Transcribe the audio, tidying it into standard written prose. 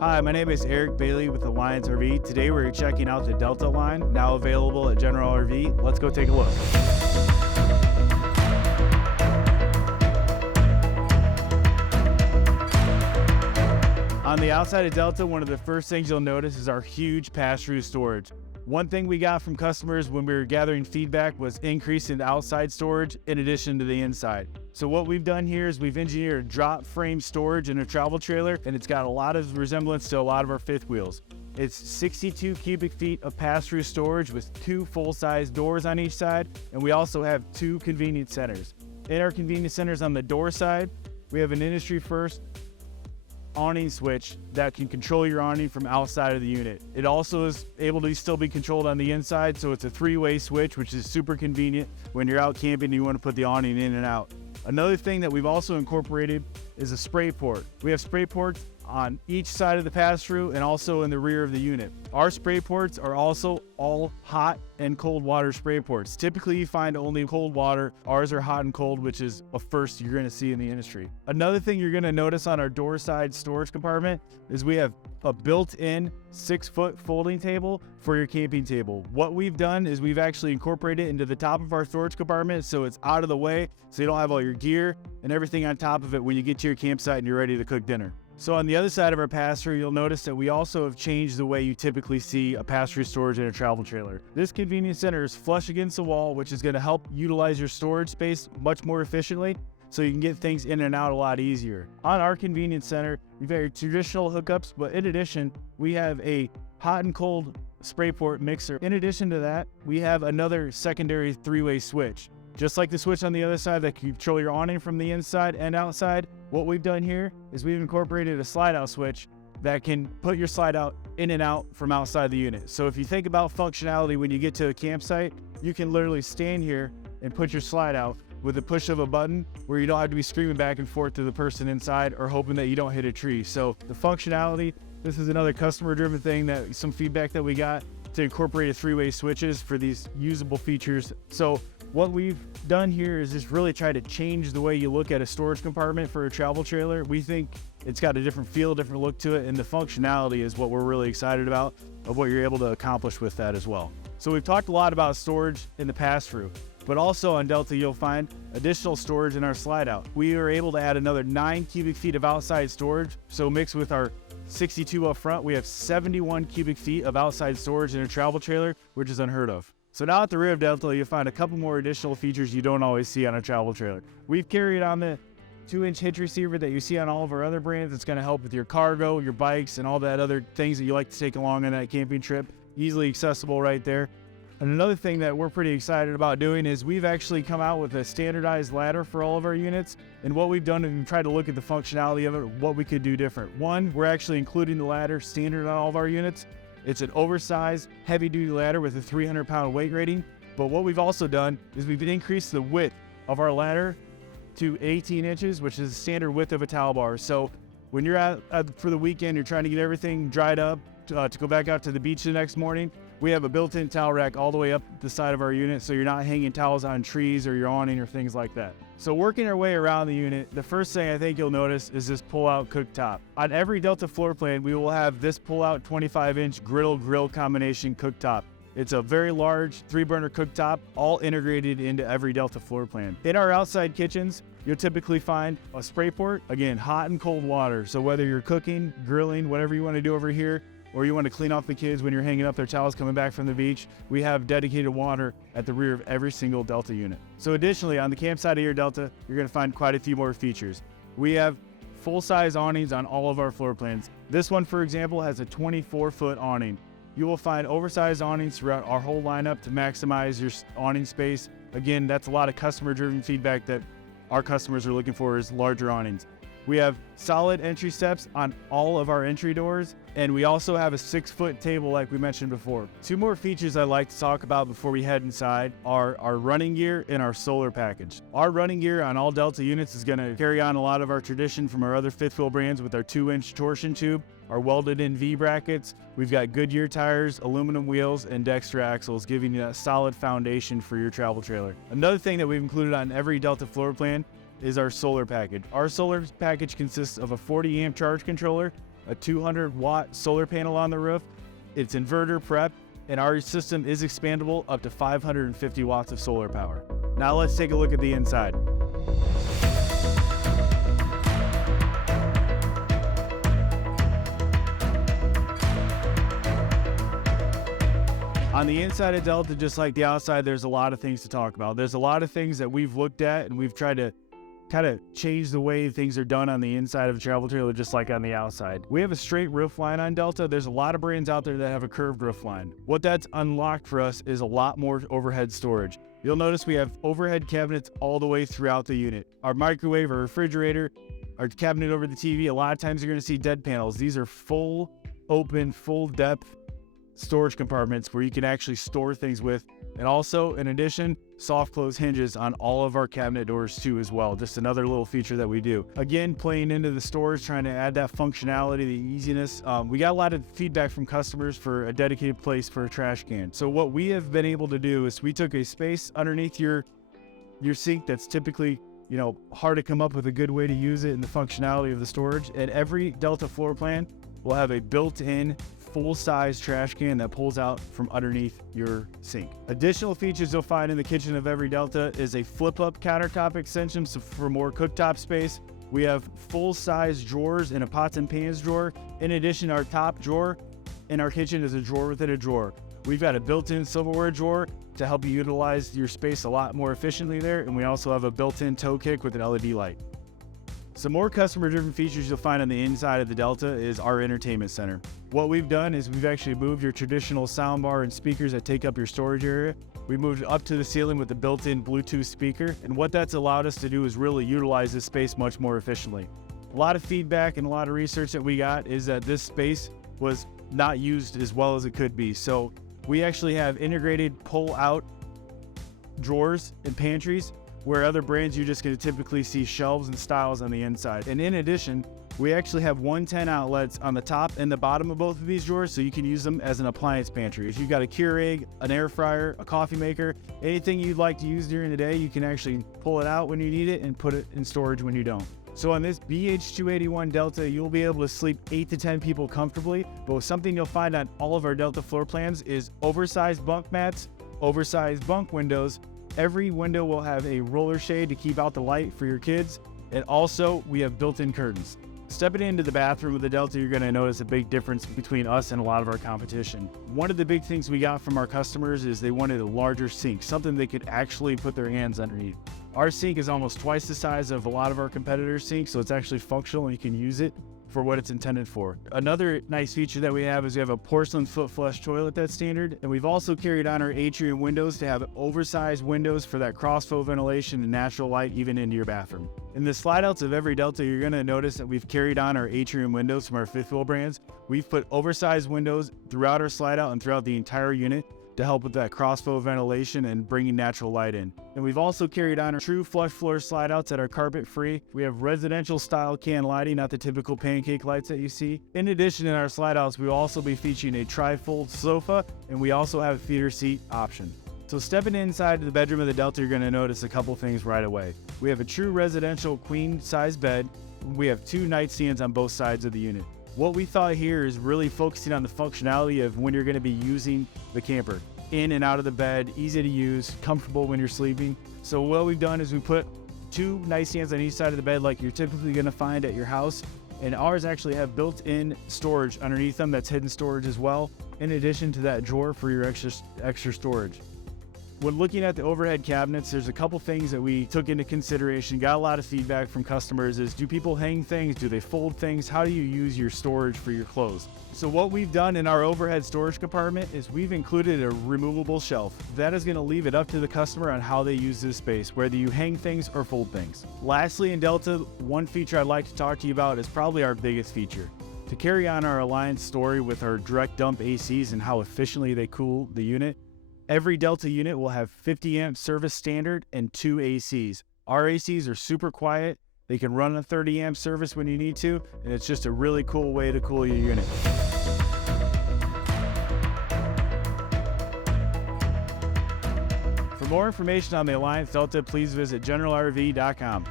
Hi, my name is Eric Bailey with Alliance RV. Today we're checking out the Delta line, now available at General RV. Let's go take a look. On the outside of Delta, one of the first things you'll notice is our huge pass-through storage. One thing we got from customers when we were gathering feedback was increase in the outside storage in addition to the inside. So what we've done here is we've engineered drop frame storage in a travel trailer, and it's got a lot of resemblance to a lot of our fifth wheels. It's 62 cubic feet of pass-through storage with 2 full-size doors on each side, and we also have 2 convenience centers. In our convenience centers on the door side, we have an industry-first awning switch that can control your awning from outside of the unit. It also is able to still be controlled on the inside, so it's a 3-way switch, which is super convenient when you're out camping and you want to put the awning in and out. Another thing that we've also incorporated is a spray port. We have spray ports on each side of the pass-through and also in the rear of the unit. Our spray ports are also all hot and cold water spray ports. Typically you find only cold water. Ours are hot and cold, which is a first you're gonna see in the industry. Another thing you're gonna notice on our door side storage compartment is we have a built-in 6-foot folding table for your camping table. What we've done is we've actually incorporated it into the top of our storage compartment so it's out of the way, so you don't have all your gear and everything on top of it when you get to your campsite and you're ready to cook dinner. So on the other side of our pass-through, you'll notice that we also have changed the way you typically see a pass-through storage in a travel trailer. This convenience center is flush against the wall, which is going to help utilize your storage space much more efficiently, so you can get things in and out a lot easier. On our convenience center, we've got your traditional hookups, but in addition, we have a hot and cold spray port mixer. In addition to that, we have another secondary 3-way switch. Just like the switch on the other side that can control your awning from the inside and outside, what we've done here is we've incorporated a slide-out switch that can put your slide-out in and out from outside the unit. So if you think about functionality when you get to a campsite, you can literally stand here and put your slide-out with the push of a button where you don't have to be screaming back and forth to the person inside or hoping that you don't hit a tree. So the functionality, this is another customer-driven thing, that some feedback that we got to incorporate 3-way switches for these usable features. So what we've done here is just really try to change the way you look at a storage compartment for a travel trailer. We think it's got a different feel, different look to it, and the functionality is what we're really excited about, of what you're able to accomplish with that as well. So we've talked a lot about storage in the pass-through, but also on Delta you'll find additional storage in our slide-out. We are able to add another 9 cubic feet of outside storage, so mixed with our 62 up front, we have 71 cubic feet of outside storage in a travel trailer, which is unheard of. So now at the rear of Delta, you'll find a couple more additional features you don't always see on a travel trailer. We've carried on the 2-inch hitch receiver that you see on all of our other brands. It's going to help with your cargo, your bikes, and all that other things that you like to take along on that camping trip. Easily accessible right there. And another thing that we're pretty excited about doing is we've actually come out with a standardized ladder for all of our units. And what we've done is we've tried to look at the functionality of it, what we could do different. One, we're actually including the ladder standard on all of our units. It's an oversized, heavy-duty ladder with a 300-pound weight rating. But what we've also done is we've increased the width of our ladder to 18 inches, which is the standard width of a towel bar. So when you're out for the weekend, you're trying to get everything dried up to go back out to the beach the next morning, we have a built-in towel rack all the way up the side of our unit, so you're not hanging towels on trees or your awning or things like that. So working our way around the unit, the first thing I think you'll notice is this pull-out cooktop. On every Delta floor plan, we will have this pull-out 25-inch grill combination cooktop. It's a very large 3-burner cooktop, all integrated into every Delta floor plan. In our outside kitchens, you'll typically find a spray port, again, hot and cold water. So whether you're cooking, grilling, whatever you want to do over here, or you want to clean off the kids when you're hanging up their towels coming back from the beach, we have dedicated water at the rear of every single Delta unit. So additionally, on the campsite of your Delta, you're going to find quite a few more features. We have full-size awnings on all of our floor plans. This one, for example, has a 24-foot awning. You will find oversized awnings throughout our whole lineup to maximize your awning space. Again, that's a lot of customer-driven feedback that our customers are looking for, is larger awnings. We have solid entry steps on all of our entry doors, and we also have a 6-foot table like we mentioned before. 2 more features I'd like to talk about before we head inside are our running gear and our solar package. Our running gear on all Delta units is going to carry on a lot of our tradition from our other fifth wheel brands with our 2-inch torsion tube, our welded in V brackets. We've got Goodyear tires, aluminum wheels, and Dexter axles, giving you that solid foundation for your travel trailer. Another thing that we've included on every Delta floor plan is our solar package. Our solar package consists of a 40 amp charge controller, a 200-watt solar panel on the roof. It's inverter prep, and our system is expandable up to 550 watts of solar power. Now let's take a look at the inside. On the inside of Delta, just like the outside, there's a lot of things to talk about. There's a lot of things that we've looked at, and we've tried to kind of change the way things are done on the inside of a travel trailer, just like on the outside. We have a straight roof line on Delta. There's a lot of brands out there that have a curved roof line. What that's unlocked for us is a lot more overhead storage. You'll notice we have overhead cabinets all the way throughout the unit. Our microwave, our refrigerator, our cabinet over the TV, a lot of times you're gonna see dead panels. These are full, open, full depth storage compartments where you can actually store things with. And also, in addition, soft close hinges on all of our cabinet doors too as well. Just another little feature that we do. Again, playing into the storage, trying to add that functionality, the easiness. We got a lot of feedback from customers for a dedicated place for a trash can. So what we have been able to do is we took a space underneath your sink that's typically, hard to come up with a good way to use it and the functionality of the storage. And every Delta floor plan will have a built-in full-size trash can that pulls out from underneath your sink. Additional features you'll find in the kitchen of every Delta is a flip-up countertop extension, so for more cooktop space. We have full-size drawers and a pots and pans drawer. In addition, our top drawer in our kitchen is a drawer within a drawer. We've got a built-in silverware drawer to help you utilize your space a lot more efficiently there, and we also have a built-in toe kick with an LED light. Some more customer-driven features you'll find on the inside of the Delta is our entertainment center. What we've done is we've actually moved your traditional soundbar and speakers that take up your storage area. We moved it up to the ceiling with the built-in Bluetooth speaker, and what that's allowed us to do is really utilize this space much more efficiently. A lot of feedback and a lot of research that we got is that this space was not used as well as it could be. So we actually have integrated pull-out drawers and pantries, where other brands you're just going to typically see shelves and styles on the inside. And in addition, we actually have 110 outlets on the top and the bottom of both of these drawers, so you can use them as an appliance pantry. If you've got a Keurig, an air fryer, a coffee maker, anything you'd like to use during the day, you can actually pull it out when you need it and put it in storage when you don't. So on this BH281 Delta, you'll be able to sleep 8 to 10 people comfortably, but something you'll find on all of our Delta floor plans is oversized bunk mats, oversized bunk windows. Every window will have a roller shade to keep out the light for your kids. And also, we have built-in curtains. Stepping into the bathroom with the Delta, you're going to notice a big difference between us and a lot of our competition. One of the big things we got from our customers is they wanted a larger sink, something they could actually put their hands underneath. Our sink is almost twice the size of a lot of our competitors' sinks, so it's actually functional and you can use it for what it's intended for. Another nice feature that we have is we have a porcelain foot flush toilet that's standard, and we've also carried on our atrium windows to have oversized windows for that crossflow ventilation and natural light even into your bathroom. In the slide outs of every Delta, you're going to notice that we've carried on our atrium windows from our fifth wheel brands. We've put oversized windows throughout our slide out and throughout the entire unit to help with that crossflow ventilation and bringing natural light in. And we've also carried on our true flush floor slide outs that are carpet free. We have residential style can lighting, not the typical pancake lights that you see. In addition, in our slide outs, we will also be featuring a tri-fold sofa, and we also have a theater seat option. So stepping inside the bedroom of the Delta, you're going to notice a couple things right away. We have a true residential queen size bed. We have 2 nightstands on both sides of the unit. What we thought here is really focusing on the functionality of when you're going to be using the camper. In and out of the bed, easy to use, comfortable when you're sleeping. So what we've done is we put 2 nightstands on each side of the bed like you're typically going to find at your house. And ours actually have built-in storage underneath them that's hidden storage as well, in addition to that drawer for your extra storage. When looking at the overhead cabinets, there's a couple things that we took into consideration, got a lot of feedback from customers is, do people hang things? Do they fold things? How do you use your storage for your clothes? So what we've done in our overhead storage compartment is we've included a removable shelf. That is going to leave it up to the customer on how they use this space, whether you hang things or fold things. Lastly, in Delta, one feature I'd like to talk to you about is probably our biggest feature. To carry on our Alliance story with our direct dump ACs and how efficiently they cool the unit, every Delta unit will have 50 amp service standard and 2 ACs. Our ACs are super quiet. They can run a 30 amp service when you need to, and it's just a really cool way to cool your unit. For more information on the Alliance Delta, please visit generalrv.com.